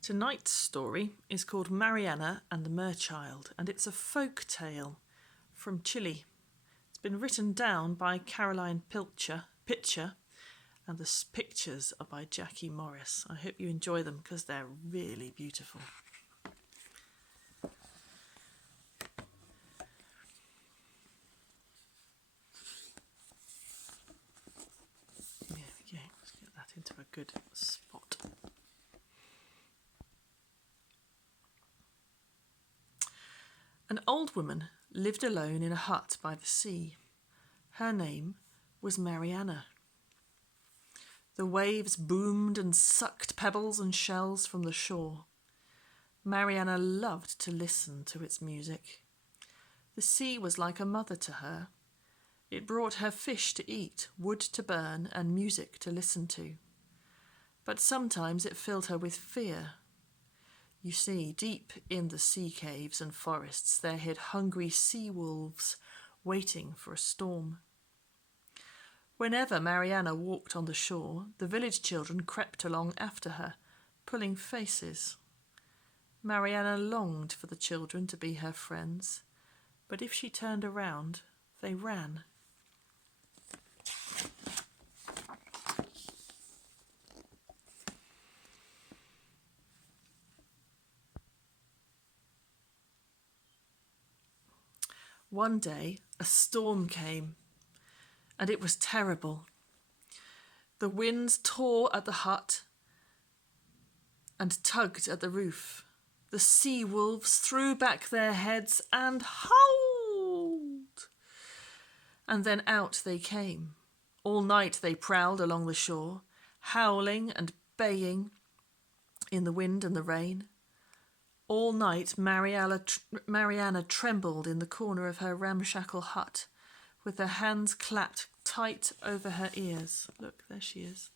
Tonight's story is called Mariana and the Merchild, and it's a folk tale from Chile. It's been written down by Caroline Pitcher, and the pictures are by Jackie Morris. I hope you enjoy them because they're really beautiful. There we go. Let's get that into a good spot. An old woman lived alone in a hut by the sea. Her name was Mariana. The waves boomed and sucked pebbles and shells from the shore. Mariana loved to listen to its music. The sea was like a mother to her. It brought her fish to eat, wood to burn, and music to listen to. But sometimes it filled her with fear. You see, deep in the sea caves and forests there hid hungry sea wolves waiting for a storm. Whenever Mariana walked on the shore, the village children crept along after her, pulling faces. Mariana longed for the children to be her friends, but if she turned around, they ran. One day, a storm came, and it was terrible. The winds tore at the hut and tugged at the roof. The sea wolves threw back their heads and howled. And then out they came. All night they prowled along the shore, howling and baying in the wind and the rain. All night Mariana trembled in the corner of her ramshackle hut, with her hands clapped tight over her ears. Look, there she is.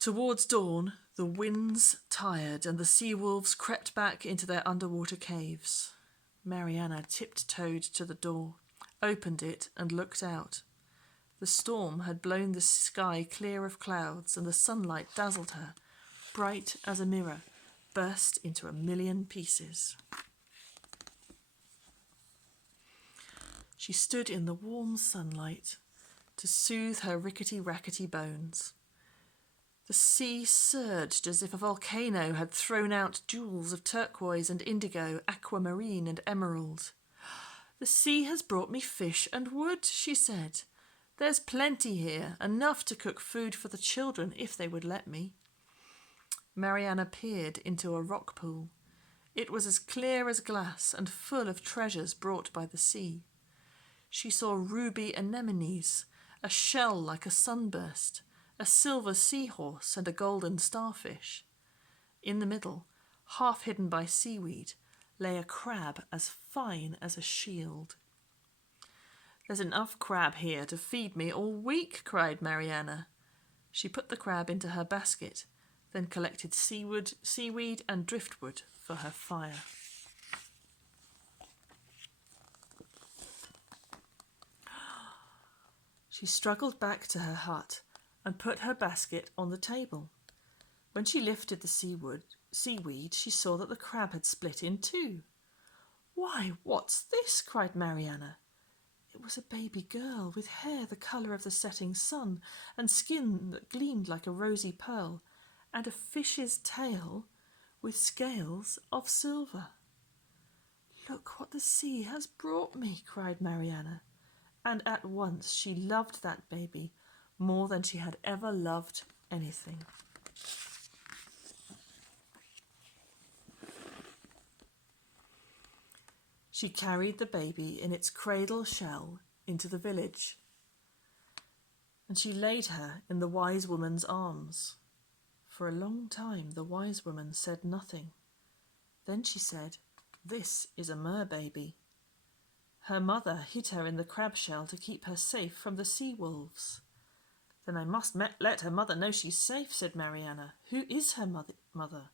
Towards dawn, the winds tired and the sea wolves crept back into their underwater caves. Mariana tiptoed to the door, opened it and looked out. The storm had blown the sky clear of clouds and the sunlight dazzled her, bright as a mirror, burst into a million pieces. She stood in the warm sunlight to soothe her rickety-rackety bones. The sea surged as if a volcano had thrown out jewels of turquoise and indigo, aquamarine and emerald. "The sea has brought me fish and wood," she said. "There's plenty here, enough to cook food for the children if they would let me." Mariana peered into a rock pool. It was as clear as glass and full of treasures brought by the sea. She saw ruby anemones, a shell like a sunburst, a silver seahorse and a golden starfish. In the middle, half hidden by seaweed, lay a crab as fine as a shield. "There's enough crab here to feed me all week," cried Mariana. She put the crab into her basket, then collected seaweed and driftwood for her fire. She struggled back to her hut and put her basket on the table. When she lifted the seaweed, she saw that the crab had split in two. "Why, what's this?" cried Mariana. It was a baby girl with hair the colour of the setting sun and skin that gleamed like a rosy pearl, and a fish's tail with scales of silver. "Look what the sea has brought me," cried Mariana, and at once she loved that baby more than she had ever loved anything. She carried the baby in its cradle shell into the village, and she laid her in the wise woman's arms. For a long time the wise woman said nothing. Then she said, "This is a mer-baby. Her mother hid her in the crab shell to keep her safe from the sea wolves." "Then I must let her mother know she's safe," said Mariana. "Who is her mother?"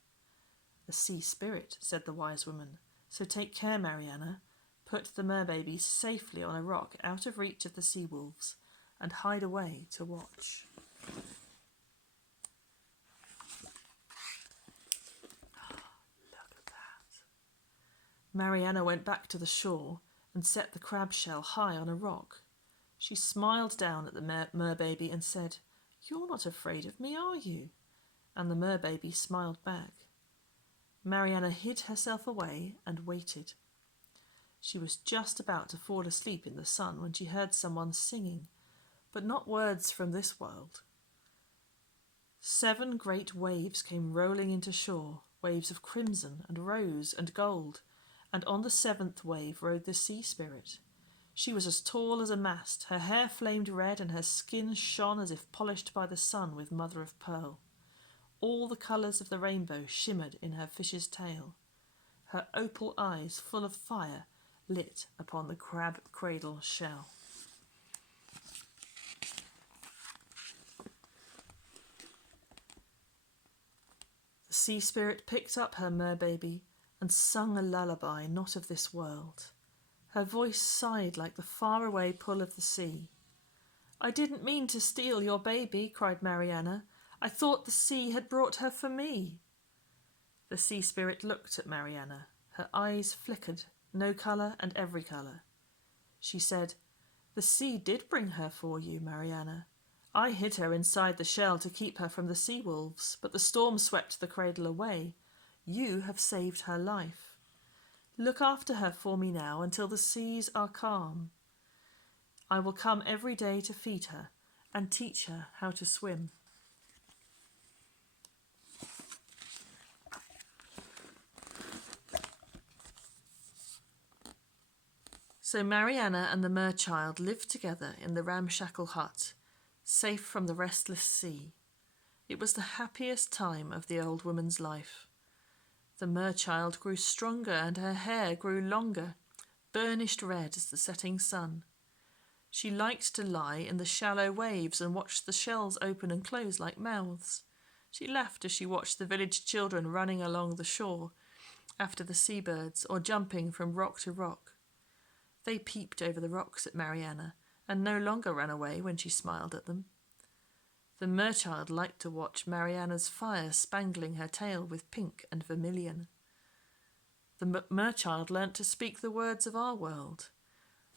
"A sea spirit," said the wise woman. "So take care, Mariana. Put the mer-baby safely on a rock out of reach of the sea wolves and hide away to watch." Mariana went back to the shore and set the crab shell high on a rock. She smiled down at the merbaby and said, "You're not afraid of me, are you?" And the merbaby smiled back. Mariana hid herself away and waited. She was just about to fall asleep in the sun when she heard someone singing, but not words from this world. 7 great waves came rolling into shore, waves of crimson and rose and gold, and on the 7th wave rode the sea spirit. She was as tall as a mast, her hair flamed red, and her skin shone as if polished by the sun with mother of pearl. All the colours of the rainbow shimmered in her fish's tail. Her opal eyes, full of fire, lit upon the crab cradle shell. The sea spirit picked up her merbaby and sung a lullaby not of this world. Her voice sighed like the faraway pull of the sea. "I didn't mean to steal your baby," cried Mariana. "I thought the sea had brought her for me." The sea spirit looked at Mariana. Her eyes flickered, no colour and every colour. She said, "The sea did bring her for you, Mariana. I hid her inside the shell to keep her from the sea wolves, but the storm swept the cradle away. You have saved her life. Look after her for me now until the seas are calm. I will come every day to feed her and teach her how to swim." So Mariana and the merchild lived together in the ramshackle hut, safe from the restless sea. It was the happiest time of the old woman's life. The merchild grew stronger and her hair grew longer, burnished red as the setting sun. She liked to lie in the shallow waves and watch the shells open and close like mouths. She laughed as she watched the village children running along the shore after the seabirds or jumping from rock to rock. They peeped over the rocks at Mariana and no longer ran away when she smiled at them. The merchild liked to watch Mariana's fire spangling her tail with pink and vermilion. The merchild learnt to speak the words of our world.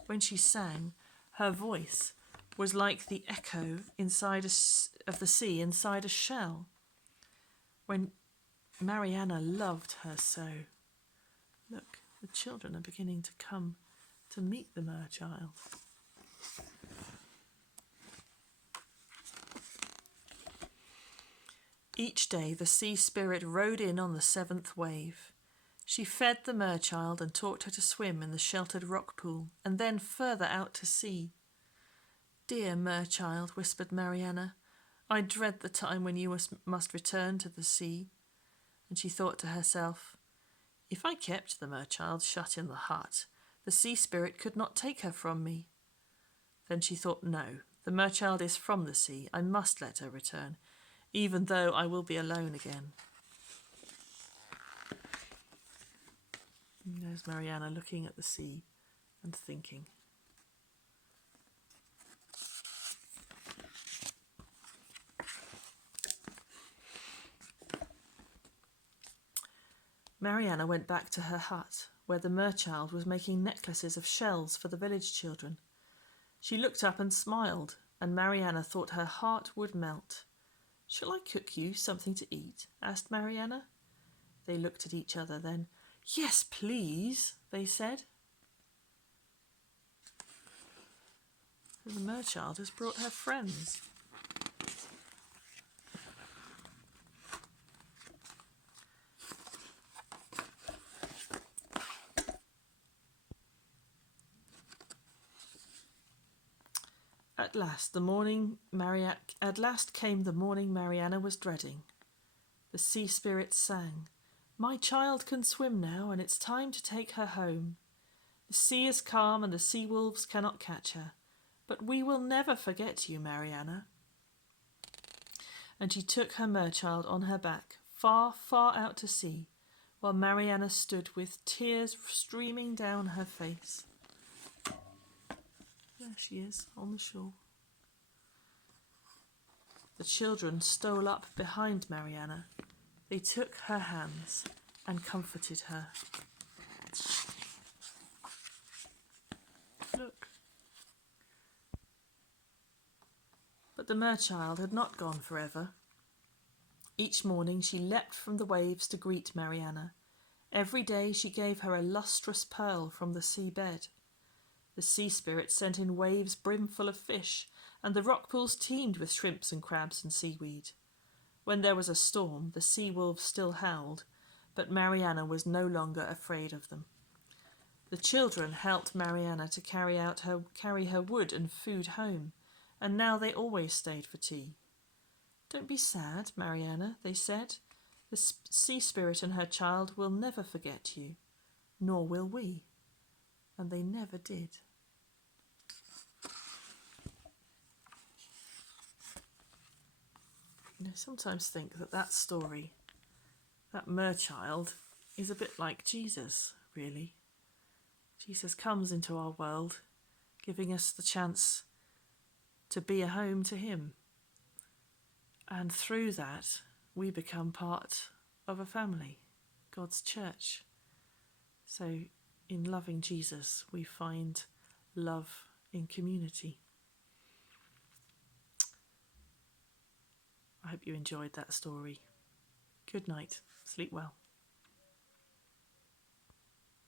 When she sang, her voice was like the echo of the sea inside a shell. When Mariana loved her so. Look, the children are beginning to come to meet the merchild. Each day the sea spirit rode in on the 7th wave. She fed the merchild and taught her to swim in the sheltered rock pool and then further out to sea. "Dear merchild," whispered Mariana, "I dread the time when you must return to the sea." And she thought to herself, "If I kept the merchild shut in the hut, the sea spirit could not take her from me." Then she thought, "No, the merchild is from the sea. I must let her return, even though I will be alone again." And there's Mariana looking at the sea and thinking. Mariana went back to her hut, where the merchild was making necklaces of shells for the village children. She looked up and smiled, and Mariana thought her heart would melt. "Shall I cook you something to eat?" asked Mariana. They looked at each other then. "Yes, please," they said. The merchild has brought her friends. At last came the morning Mariana was dreading. The sea spirit sang, "My child can swim now, and it's time to take her home. The sea is calm and the sea wolves cannot catch her, but we will never forget you, Mariana." And she took her merchild on her back, far, far out to sea, while Mariana stood with tears streaming down her face. There she is, on the shore. The children stole up behind Mariana. They took her hands and comforted her. the merchild had not gone forever. Each morning she leapt from the waves to greet Mariana. Every day she gave her a lustrous pearl from the seabed. The sea spirit sent in waves brimful of fish, and the rock pools teemed with shrimps and crabs and seaweed. When there was a storm, the sea wolves still howled, but Mariana was no longer afraid of them. The children helped Mariana to carry her wood and food home, and now they always stayed for tea. "Don't be sad, Mariana," they said. "The sea spirit and her child will never forget you, nor will we." And they never did. I sometimes think that story, that merchild, is a bit like Jesus, really. Jesus comes into our world, giving us the chance to be a home to him. And through that, we become part of a family, God's church. So in loving Jesus, we find love in community. I hope you enjoyed that story. Good night. Sleep well.